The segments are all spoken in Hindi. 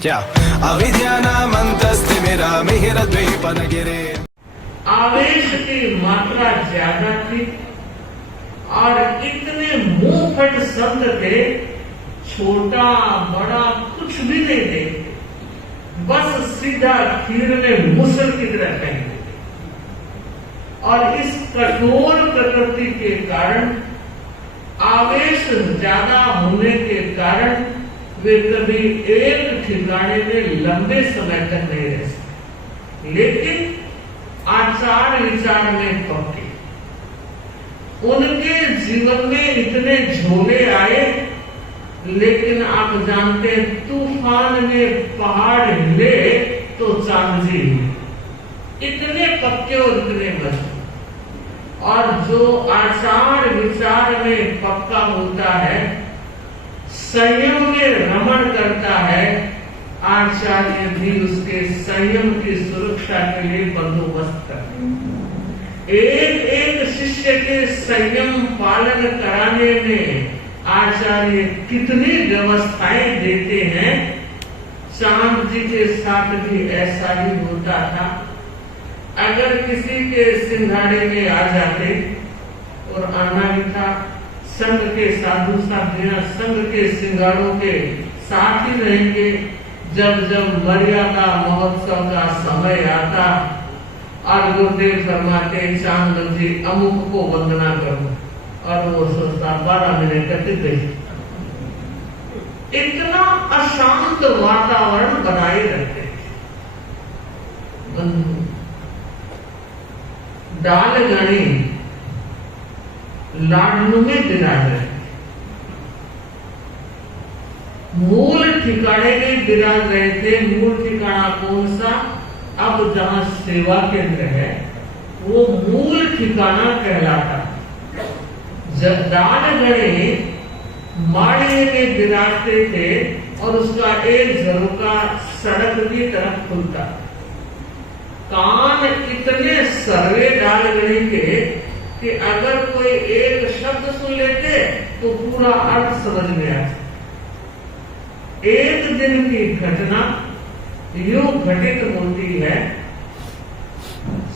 क्या अविद्यानामन्तस्तिमिरामिहिरद्वीपनगिरे। आवेश की मात्रा ज्यादा थी और इतने मुंहफट शब्द थे, छोटा बड़ा कुछ भी नहीं देखते, बस सीधा खीर में मुसल की तरह कहेंगे। और इस कठोर प्रकृति के कारण, आवेश ज्यादा होने के कारण वे कभी एक ठिकाने में लंबे समय तक नहीं रह सकते, लेकिन आचार विचार में पक्के। उनके जीवन में इतने झोले आए, लेकिन आप जानते हैं तूफान में पहाड़ हिले तो चांद जी हिले। इतने पक्के और इतने मजबूत। और जो आचार विचार में पक्का होता है, संयम में रमण करता है, आचार्य भी उसके संयम की सुरक्षा के लिए बंदोबस्त करते हैं। एक एक शिष्य के संयम पालन कराने में आचार्य कितनी व्यवस्थाएं देते हैं। चांद जी के साथ भी ऐसा ही होता था। अगर किसी के सिंघाड़े में आ जाते, और आना भी था, संघ के साधु साधियां संघ के सिंगाड़ों के साथ ही रहेंगे। जब जब मर्यादा महोत्सव का समय आता और गुरुदेव फरमाते चांद जी अमुक को वंदना करो, और वो सोचता 12 मिनट कटित गई। इतना अशांत वातावरण बनाए रखते बंधु। डालगणी लाडनू में विराज रहे, मूल ठिकाने में विराज रहे थे। मूल ठिकाना कौन सा? अब जहां सेवा केंद्र है वो मूल ठिकाना कहलाता। डालगणे माड़िए में विराजते थे और उसका एक झरोका सड़क की तरफ खुलता। कान इतने सर्वे डालगणी के कि अगर कोई एक शब्द सुन लेते तो पूरा अर्थ समझ में आता। एक दिन की घटना यूं घटित होती है।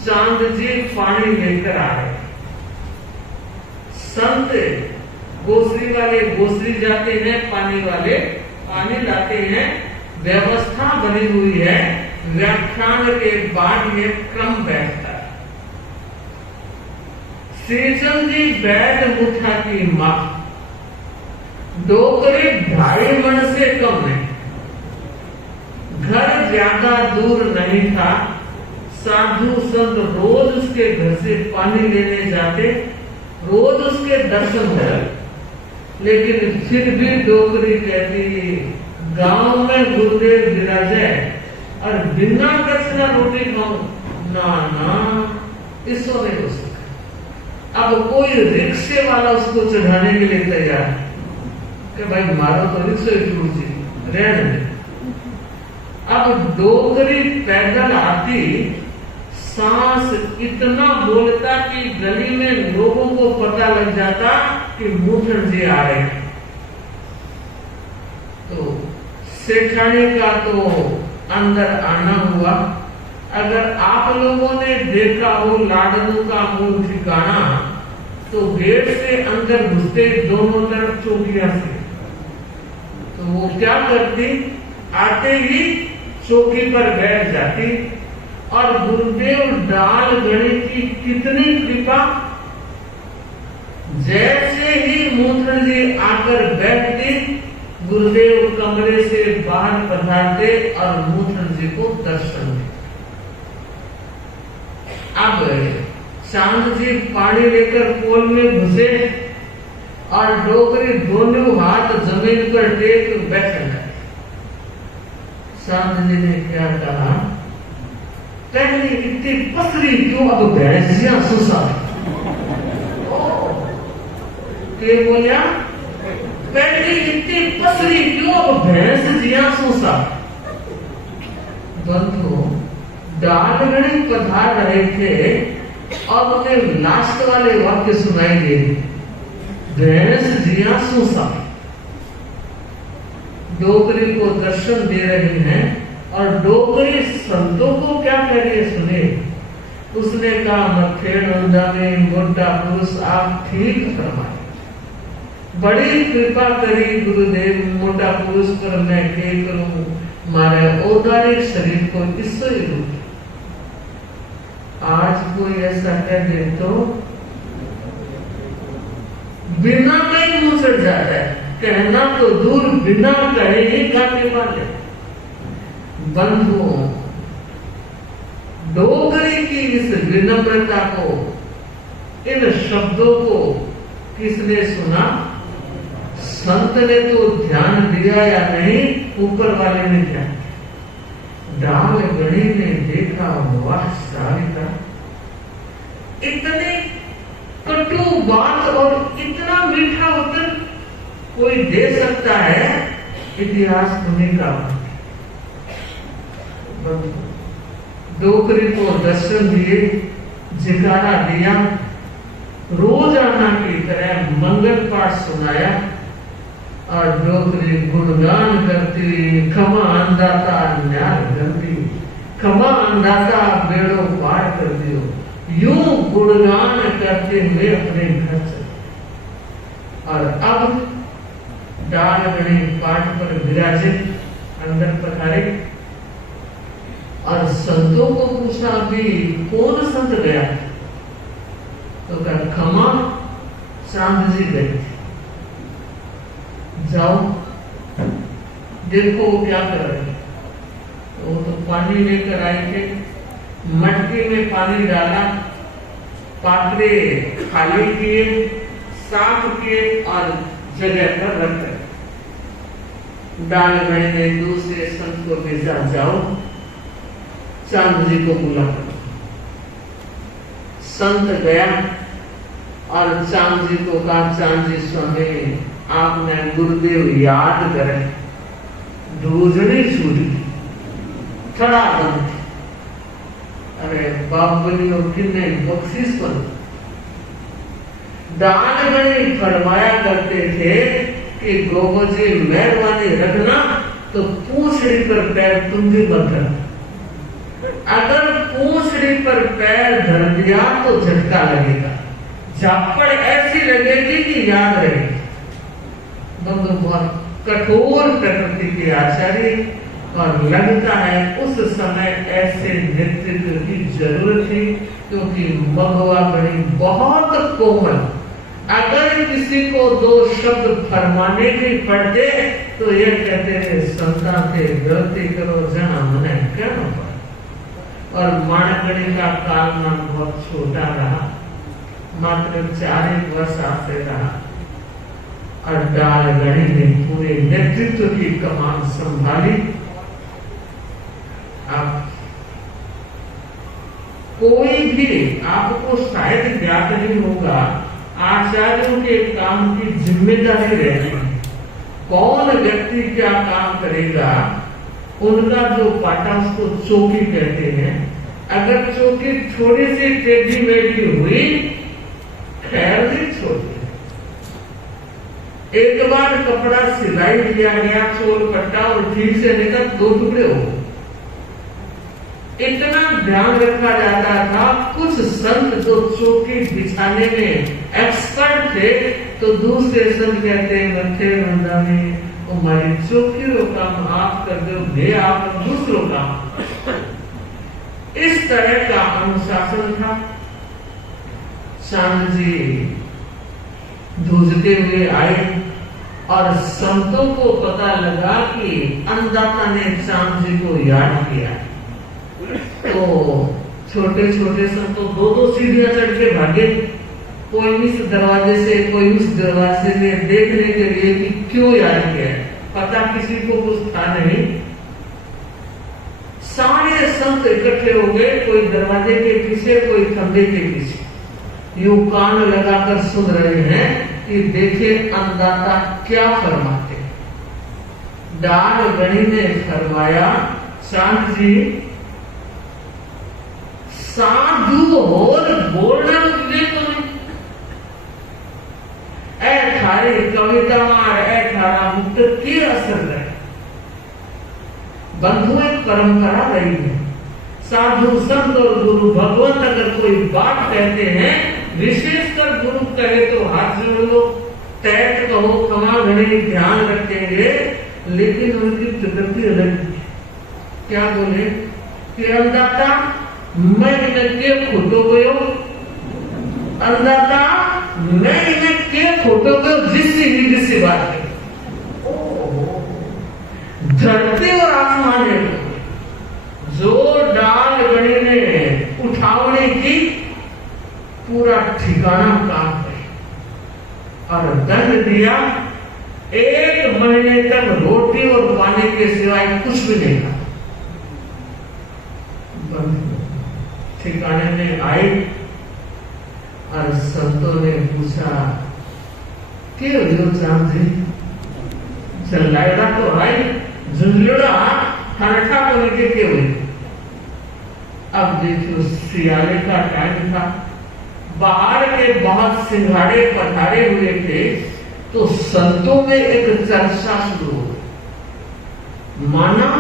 चांद जी पानी लेकर आ रहे, संत गोसरी वाले गोसरी जाते हैं, पानी वाले पानी लाते हैं। व्यवस्था बनी हुई है, व्याख्यान के बाद ये क्रम बैठता है। श्रीचंद जी बैठ मुठा की मां, डोकरे 2.5 मन से कम नहीं। घर ज्यादा दूर नहीं था। साधु संत रोज उसके घर से पानी लेने जाते, रोज उसके दर्शन हो। लेकिन फिर भी डोकरी कहती गांव में गुरुदेव विराजे और बिना दक्षिणा रोटी खाऊं, ना ना, इसको नहीं हो सकता। अब कोई रिक्शे वाला उसको चढ़ाने के लिए तैयार है कि भाई मारो तो रिक्शे टूट जी रहने दे। अब डोकरी पैदल आती, सांस इतना बोलता कि गली में लोगों को पता लग जाता कि मूठन जी आ रहे हैं। तो सेठानी का तो अंदर आना हुआ। अगर आप लोगों ने देखा हो लाडनू का मूल ठिकाना, तो गेट से अंदर घुसते दोनों तरफ चौकियां से, तो वो क्या करती, आते ही चौकी पर बैठ जाती। और गुरुदेव डालगणी की कितनी कृपा, जैसे ही मूठन जी आकर बैठती, गुरुदेव कमरे से बाहर पधारते और मूठन जी को दर्शन देते। अब चांद जी पानी लेकर पोल में घुसे और डोकरी दोनों हाथ जमीन पर टेक बैठ गए। चांद जी ने क्या कहा, पहली इतनी पसरी क्यों, अब भैंसियां सुसा। के बोलिया, पहली इतनी पसरी क्यों, अब भैंस जिया सुसा। बंधु डालगणी पधार रहे थे और उन्हें लास्ट वाले वाक्य सुनाई दे, भैंस जिया सुसा। डोगरी को दर्शन दे रही हैं और डोगरी संतों को क्या कह रही है सुने। उसने कहा मथे नंदा में मोटा पुरुष आप ठीक फरमाए, बड़ी कृपा करी गुरुदेव मोटा पुरुष पर मैं के करूं, मारे औदारिक शरीर को किससे रूप। आज कोई ऐसा कह दे तो बिना में मुंह चढ़ जाता है, कहना तो दूर बिना कहे ही काटने वाले। बंधुओं, डोगरी की इस विनम्रता को, इन शब्दों को किसने सुना? संत ने तो ध्यान दिया या नहीं, ऊपर वाले ने ध्यान। डाल गणी ने देखा वाह सारिका, इतने कटु बात और इतना मीठा उत्तर कोई दे सकता है? इतिहास दुनिया का। डोगरी को दर्शन दिए, जयकारा दिया, रोजाना की तरह मंगल पाठ सुनाया और डोगरी गुणगान करती, खमा अंदाता न्याय करती, खमा अंदाता बेड़ो पार कर दियो, यूं गुणगान करते हुए अपने घर चले। और अब डाल गणी पाठ पर विराजित अंदर पधारे और संतों को पूछा भी कौन संत गया? तो कहा खमा चांद जी गए थे, जाओ देखो वो क्या कर रहे हैं। वो तो पानी लेकर आए थे, मटकी में पानी डाला, पात्रे खाली किए, साफ किए और जगह पर रख कर डाल गए ने दूसरे संत को भेजा, जाओ चांद जी को बुला। संत गया और चांद जी को कहा, चांद जी स्वामी आपने गुरुदेव याद करे, दूजड़ी छूटी थड़ा बंद। अरे बाबली और किन्ने बख्शिश पर दान गणी फरमाया करते थे कि गोबर जी मेहरबानी रखना तो पूंछड़ी पर पैर तुम भी मत रखना, अगर पूंछड़ी पर पैर धर दिया तो झटका लगेगा, झापड़ ऐसी लगेगी कि याद रहेगी। बहुत कठोर प्रकृति के आचार्य, और लगता है उस समय ऐसे नेतृत्व की जरूरत थी, क्योंकि महुआ बड़ी बहुत कोमल। अगर किसी को दो शब्द फरमाने भी पड़ते तो ये कहते थे संता थे गलती करो जना मने कहना पड़ा। और माणगणी का कालमान बहुत छोटा रहा, मात्र 4 वर्ष आते रहा और डाल गणी ने पूरे नेतृत्व की कमान संभाली। अब कोई भी आपको शायद ज्ञात नहीं होगा, आचार्यों के काम की जिम्मेदारी रहती है, कौन व्यक्ति क्या काम करेगा, उनका जो पाटा उसको चौकी कहते हैं। अगर चौकी थोड़ी सी टेढ़ी मेढ़ी हुई, खैर नहीं छोड़ती। एक बार कपड़ा सिलाई किया गया, चोल पट्टा और ठीक से नहीं था, 2 टुकड़े हो गए। इतना ध्यान रखा जाता था। कुछ संत जो चौकी बिछाने में एक्सपर्ट थे, तो दूसरे संत कहते मथे रंधा में हमारी चौकी रो काम आप कर दो, दे आप दूसरों काम। इस तरह का अनुशासन था। चांद जी जूझते हुए आए और संतों को पता लगा कि अन्नदाता ने चांद जी को याद किया। तो छोटे छोटे संतों 2-2 सीढ़ियां चढ़ के भागे, कोई इस दरवाजे से कोई उस दरवाजे से, देखने के लिए कि क्यों याद किया। पता किसी को कुछ था नहीं। सारे संत इकट्ठे हो गए, कोई दरवाजे के पीछे, कोई खंभे के पीछे, यूं कान लगाकर सुन रहे हैं कि देखे अन्नदाता क्या फरमाते। डाल गणी ने फरमाया, चांद जी साधु और बोलना मुझे तो नहीं, ए थारी कविता मार, ए थारा मुक्त की असर है। बंधु एक परंपरा रही है। साधु संत और गुरु भगवंत अगर कोई बात कहते हैं, विशेषकर गुरु कहे तो हाथ जोड़ लो, तैत कहो, क्षमा घड़ी ध्यान रखेंगे, लेकिन उनकी प्रकृति अलग है। क्या बोले कि अंदाता मैं इन्हें के फोटो गयो, अंदाता मैं इन्हें के फोटो गयो, जिससे बात है। धरती और आसमान है, जो डाल गड़ी ने उठावने की पूरा ठिकाना काम है और दंड दिया, 1 महीने तक रोटी और पानी के सिवाय कुछ भी नहीं खाया। ठिकाने में आए और संतों ने पूछा के चांद जी चलाएगा तो आई झुंझुड़ा हरठा को लेके के हुए। अब देखियो सियाले का टाइम था, बाहर के बहुत सिंघाड़े पधारे हुए थे, तो संतों में एक चर्चा शुरू हो गई। माना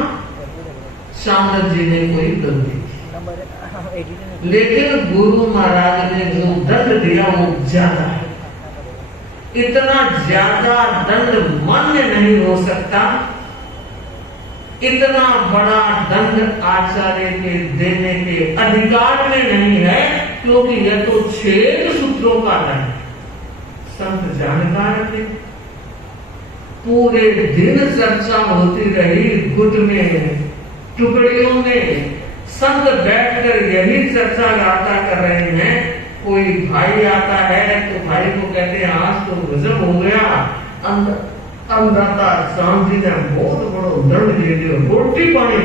शामल जी ने कोई गलती की, लेकिन गुरु महाराज ने जो दंड दिया वो ज्यादा है। इतना ज्यादा दंड मान्य नहीं हो सकता, इतना बड़ा दंड आचार्य के देने के अधिकार में नहीं है, क्योंकि यह तो 6 सूत्रों का दंड। संत जानकार थे, पूरे दिन चर्चा होती रही, गुट में टुकड़ियों में संत बैठकर यही चर्चा गाता कर रहे हैं। कोई भाई आता है तो भाई को कहते हैं आज तो गजब हो गया, अंदाता शाम जी ने बहुत बड़ा दंड दे दिया, रोटी पानी।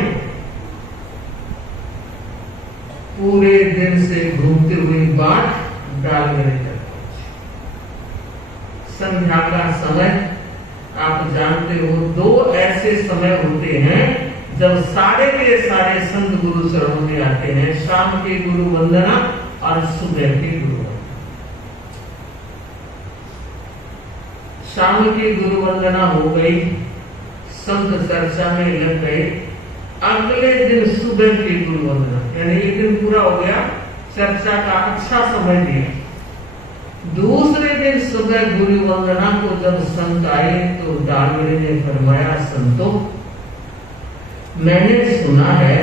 पूरे दिन से घूमती हुई बात डालने तक संध्या का समय आप जानते हो, 2 ऐसे समय होते हैं जब सारे के सारे संत गुरु चरणों में आते हैं। शाम की गुरु वंदना और सुबह की गुरु वंदना। शाम की गुरु वंदना हो गई, संत चर्चा में लग गए। अगले दिन सुबह की गुरु वंदना, यानी एक दिन पूरा हो गया, चर्चा का अच्छा समय दिया। दूसरे दिन सुबह गुरु वंदना को जब संत आए तो डालगड़ी ने फरमाया, संतों मैंने सुना है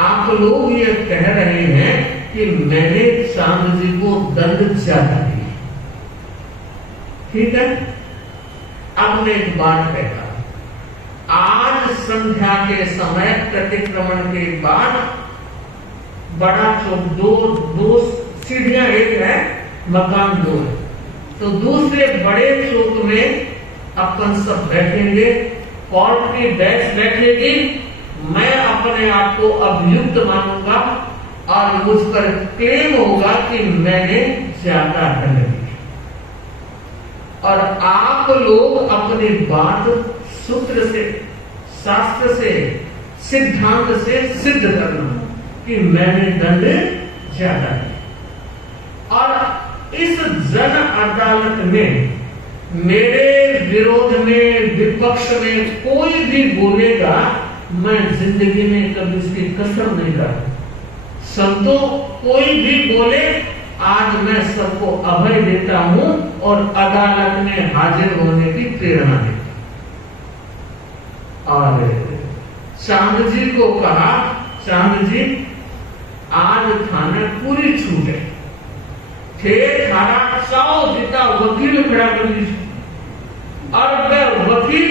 आप लोग ये कह रहे हैं कि मैंने चांद जी को दंड ज्यादा दिया, ठीक है। अब मैं एक बात कहता, आज संध्या के समय प्रतिक्रमण के बाद बड़ा चौक, दो सीढ़ियां, एक है मकान 2 है, तो दूसरे बड़े चौक में अपन सब बैठेंगे, कोर्ट की बेंच बैठेगी, मैं अपने आप को अभियुक्त मानूंगा और मुझ पर क्लेम होगा कि मैंने ज्यादा दंड दिया, और आप लोग अपनी बात सूत्र से, शास्त्र से, सिद्धांत से सिद्ध करना कि मैंने दंड ज्यादा दिया। और इस जन अदालत में मेरे विरोध में, विपक्ष में कोई भी बोलेगा, मैं जिंदगी में कभी उसकी कसम नहीं करता। संतों कोई भी बोले, आज मैं सबको अभय देता हूं और अदालत में हाजिर होने की प्रेरणा देता। और चांद जी को कहा, चांद जी आज थाने पूरी छूट है, थारा 100 जितना वकील खड़ा कर लीजिए, और मैं वकील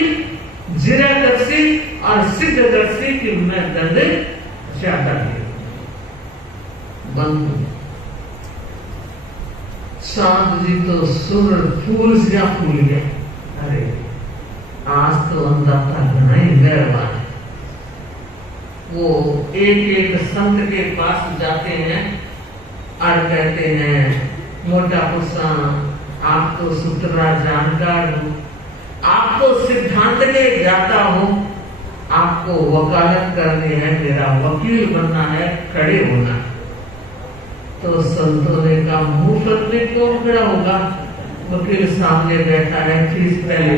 जिरादर्शी और सिद्धदर्शी की मैं दंड ज्यादा दिया। बंधु चांद जी तो सुर फूल से फूल गए, अरे आज तो अंदाता नहीं मेहरबान है। वो एक संत के पास जाते हैं और कहते हैं, मोटा पुरुषा आप तो सूत्रा जानकार हो, आपको सिद्धांत के ज्ञाता हो, आपको वकालत करनी है, मेरा वकील बनना है, खड़े होना है। तो संतों ने कहा मुफ्त में कौन खड़ा होगा, वकील सामने बैठा है, फीस पहले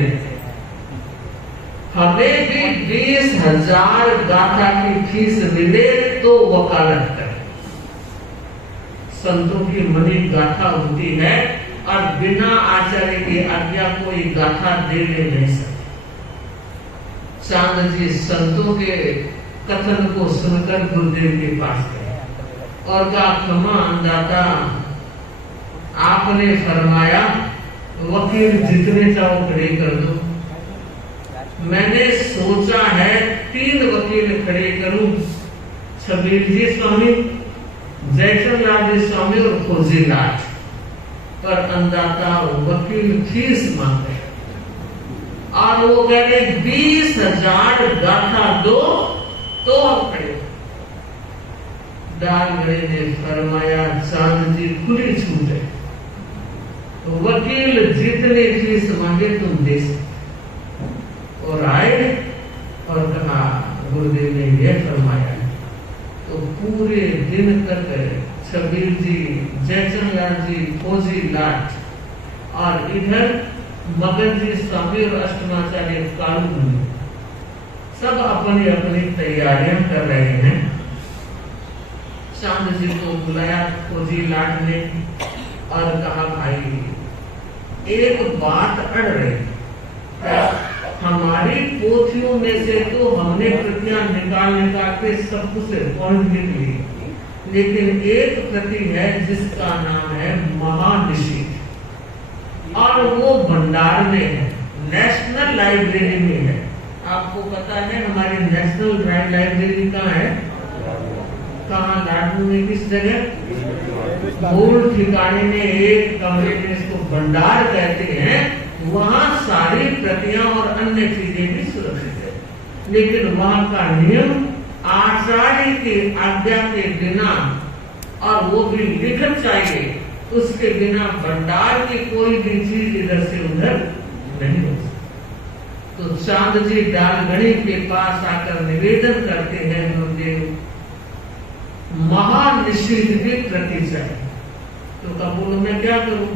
हमें भी 20,000 गाथा की फीस मिले तो वकालत करें। संतों की मनी गाथा होती है और बिना आचार्य की आज्ञा कोई गाथा दे नहीं सकते। चांद जी संतों के कथन को सुनकर गुरुदेव के पास गए और कहा, क्षमा अंदाता, आपने फरमाया वकील जितने चाहो खड़े कर दो। मैंने सोचा है 3 वकील खड़े करूं, छबीर जी स्वामी, जयचंद लाल जी स्वामी और खोजी लाल। पर अंदाता वकील फीस मांगे और वो कह रहे 20,000 गाथा दो तो हम खड़े। डालगड़े ने फरमाया, चांद जी खुली छूट है, वकील जितने फीस मांगे तुम दे सकते। और आए और कहा, गुरुदेव ने यह फरमाया। तो पूरे दिन तक छबीर जी, जयचंद लाल जी, फौजी लाट और इधर मगन जी स्वामी और अष्टमाचार्य कालू मुनि सब अपनी अपनी तैयारियां कर रहे हैं। चांद जी को बुलाया फौजी लाट ने और कहा, भाई एक बात अड़ रही, हमारी पोथियों में से तो हमने प्रतियां निकाल के सब कुछ पॉइंट लिख ली, लेकिन एक प्रति है जिसका नाम है महानिशीथ और वो भंडार में है, नेशनल लाइब्रेरी में है। आपको पता है हमारी नेशनल लाइब्रेरी कहाँ है? कहाँ? लाडू में किस जगह? मूल ठिकाने में एक कमरे में, इसको भंडार कहते हैं, वहाँ सारी प्रतियां और अन्य चीजें भी सुरक्षित है। लेकिन वहाँ का नियम आचार्य की आज्ञा के बिना, और वो भी लिखत चाहिए, उसके बिना भंडार की कोई भी चीज इधर से उधर नहीं हो सकती। तो चांद जी डालगढ़ी के पास आकर निवेदन करते हैं, गुरुदेव महानिशीथ की प्रति चाहिए। तो कपूर मैं क्या करूं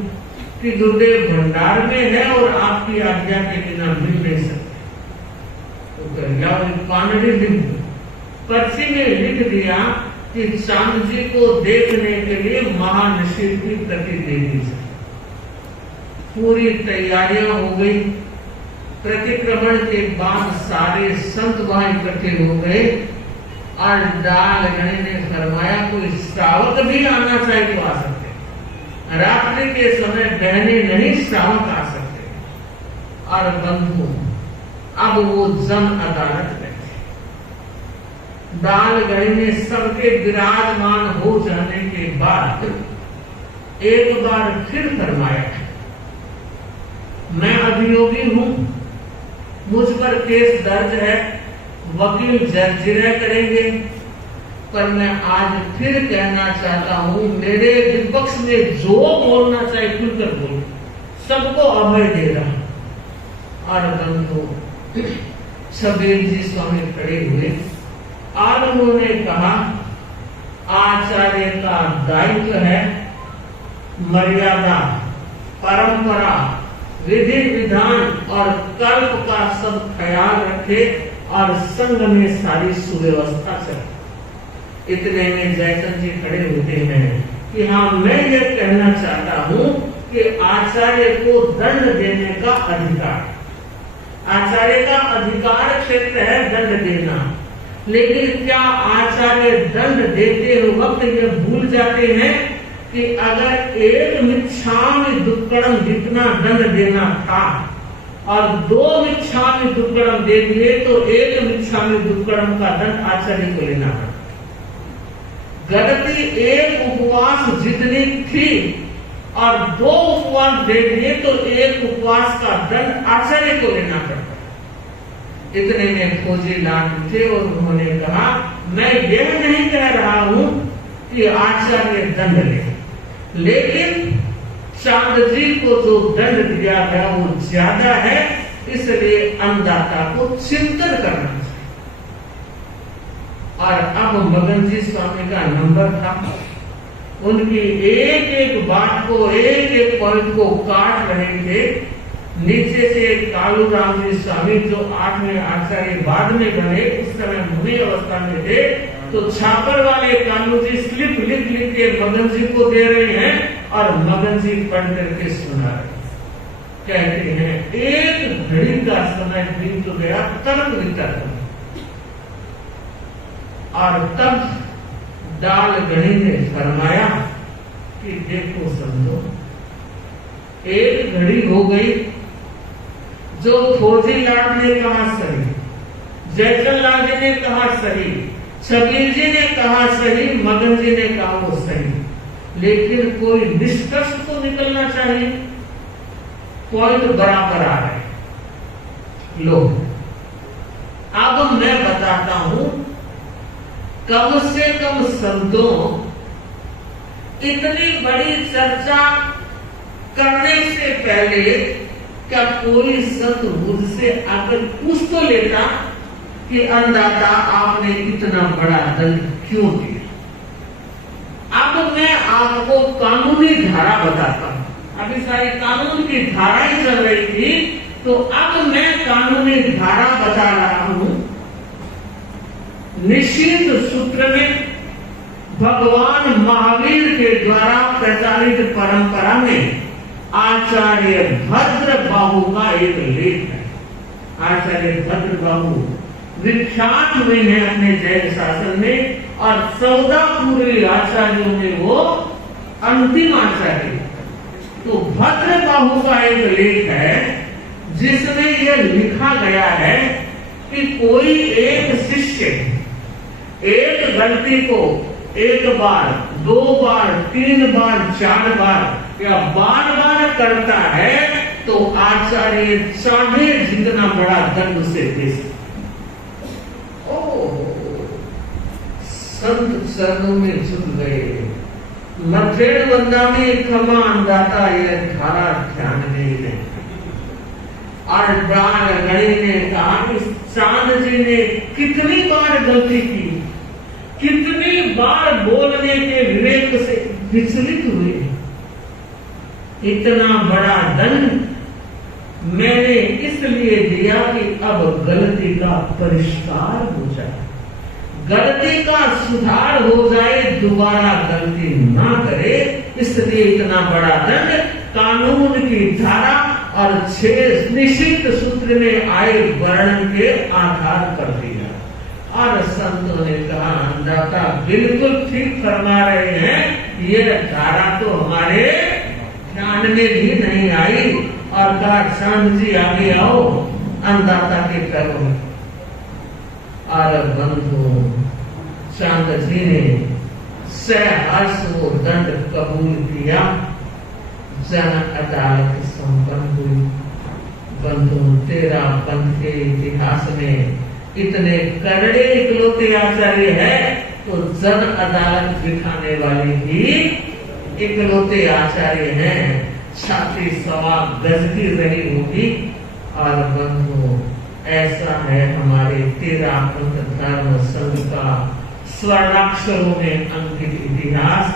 कि गुरुदेव भंडार में है और आपकी आज्ञा के बिना मिल नहीं सकते। तो पानडी लिख दो। पर्ची में लिख दिया कि चांद जी को देखने के लिए महानिशीथ की प्रति दे दी जाए। पूरी तैयारियां हो गई। प्रतिक्रमण के बाद सारे संत वहां इकट्ठे हो गए और डालगढ़े ने फरमाया, कोई श्रावक भी आना चाहे तो आ सकते, रात्रि के समय बहने नहीं श्रावक आ सकते। और बंधु अब वो जन अदालत में डालगढ़े में सबके विराजमान हो जाने के बाद एक बार फिर फरमाया, मैं अभियोगी हूं, मुझ पर केस दर्ज है, वकील जर्जरिया करेंगे, पर मैं आज फिर कहना चाहता हूं, मेरे विपक्ष में जो बोलना चाहे खुलकर बोल, सबको अभय दे रहा। और बंधु छबीर जी स्वामी खड़े हुए और उन्होंने कहा, आचार्य का दायित्व है मर्यादा, परंपरा, विधि विधान और कल्प का सब ख्याल रखे और संघ में सारी सुव्यवस्था चले। इतने में जयचंद जी खड़े होते हैं कि हाँ, मैं ये कहना चाहता हूँ कि आचार्य को दंड देने का अधिकार, आचार्य का अधिकार क्षेत्र है दंड देना, लेकिन क्या आचार्य दंड देते वक्त ये भूल जाते हैं कि अगर एक मिच्छामि दुक्कड़म जितना दंड देना था और 2 मिच्छामि दुक्कड़म दे दिए तो 1 मिच्छामि दुक्कड़म का दंड आचार्य को लेना पड़ा। गलती 1 उपवास जितनी थी और 2 उपवास दे दिए तो 1 उपवास का दंड आचार्य को लेना पड़ता। इतने में फौजी लाट उठे और उन्होंने कहा, मैं यह नहीं कह रहा हूं कि आचार्य दंड ले, लेकिन चांद जी को जो दंड दिया गया वो ज्यादा है, इसलिए अन्नदाता को चिंतन करना चाहिए। और अब मगन जी स्वामी का नंबर था, उनकी एक एक बात को, एक एक पॉइंट को काट रहे थे नीचे से कालूराम जी स्वामी जो 8वें आचार्य बाद में बने, उस समय मुनि अवस्था में थे, तो छापर वाले कालू जी स्लिप लिख लिख के मगन जी को दे रहे हैं और मगन जी पढ़ करके सुना रहे। कहते हैं एक घड़ी का समय बीत तो गया, तर्क वितर्क, और तब दाल गणी ने फरमाया कि देखो संतो, एक घड़ी हो गई, जो फौजी लाट ने कहा सही, जयचंद लाल जी ने कहा सही, छबील जी ने कहा सही, मगन जी ने कहा वो सही, लेकिन कोई निष्कर्ष तो निकलना चाहिए, पॉइंट बराबर आ रहे। लो अब मैं बताता हूं, कम से कम संतों इतनी बड़ी चर्चा करने से पहले क्या कोई संत मुझसे आकर पूछ तो लेता कि अन्नदाता आपने इतना बड़ा दंड क्यों दिया? अब मैं आपको कानूनी धारा बताता हूं। अभी सारी कानून की धाराएं चल रही थी, तो अब मैं कानूनी धारा बता रहा हूं। निषिद्ध सूत्र में भगवान महावीर के द्वारा प्रचारित परंपरा में आचार्य भद्रबाहु का एक लेख है। आचार्य भद्रबाहु विख्यात हुए हैं अपने जैन शासन में, और 14 पूर्वी आचार्यों में वो अंतिम आचार्य। तो भद्रबाहु का एक लेख है जिसमें यह लिखा गया है कि कोई एक शिष्य एक गलती को एक बार, 2 बार, 3 बार, 4 बार या बार बार करता है, तो आचार्य चाहे जितना बड़ा दंड उसे दे सकते। संत चरणों में झुक गए, मथेड़ बंदा में क्षमा अंदाता, यह धारा ध्यान नहीं। और दाल गणी ने कहा कि चांद जी ने कितनी बार गलती की, कितनी बार बोलने के विवेक से विचलित हुए, इतना बड़ा दंड मैंने इसलिए दिया कि अब गलती का परिष्कार हो जाए, गलती का सुधार हो जाए, दोबारा गलती ना करे, इसलिए इतना बड़ा दंड कानून की धारा और 6 निषिद्ध सूत्र में आए वर्णन के आधार पर दिया। और संतों ने कहा अन्नदाता बिल्कुल ठीक फरमा रहे हैं, ये धारा तो हमारे ध्यान में भी नहीं आई। और कहा चांद जी आगे आओ अन्नदाता के पैरों में। और बंधु चांद जी ने सहर्ष वो दंड कबूल किया। जन अदालत संपन्न हुई। बंधु 13 पंथ के इतिहास में इतने करड़े इकलौते आचार्य है, तो जन अदालत बिठाने वाले ही इकलौते आचार्य हैं। छाती 1.25 गज की रही होगी। और बंधु ऐसा है हमारे 13 पंथ धर्म संघ का स्वर्णाक्षरों में अंकित इतिहास,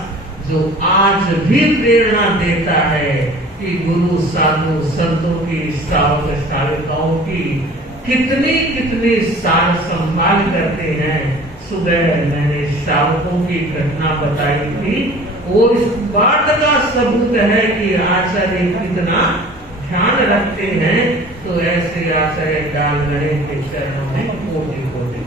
जो आज भी प्रेरणा देता है कि गुरु साधु संतों की श्रावक श्राविकाओं की कितनी सार संभाल करते हैं। सुबह मैंने श्रावकों की घटना बताई थी, वो इस बात का सबूत है कि आचार्य कितना ध्यान रखते हैं। तो ऐसे आचार्य दाल गणे के चरणों में कोटि कोटि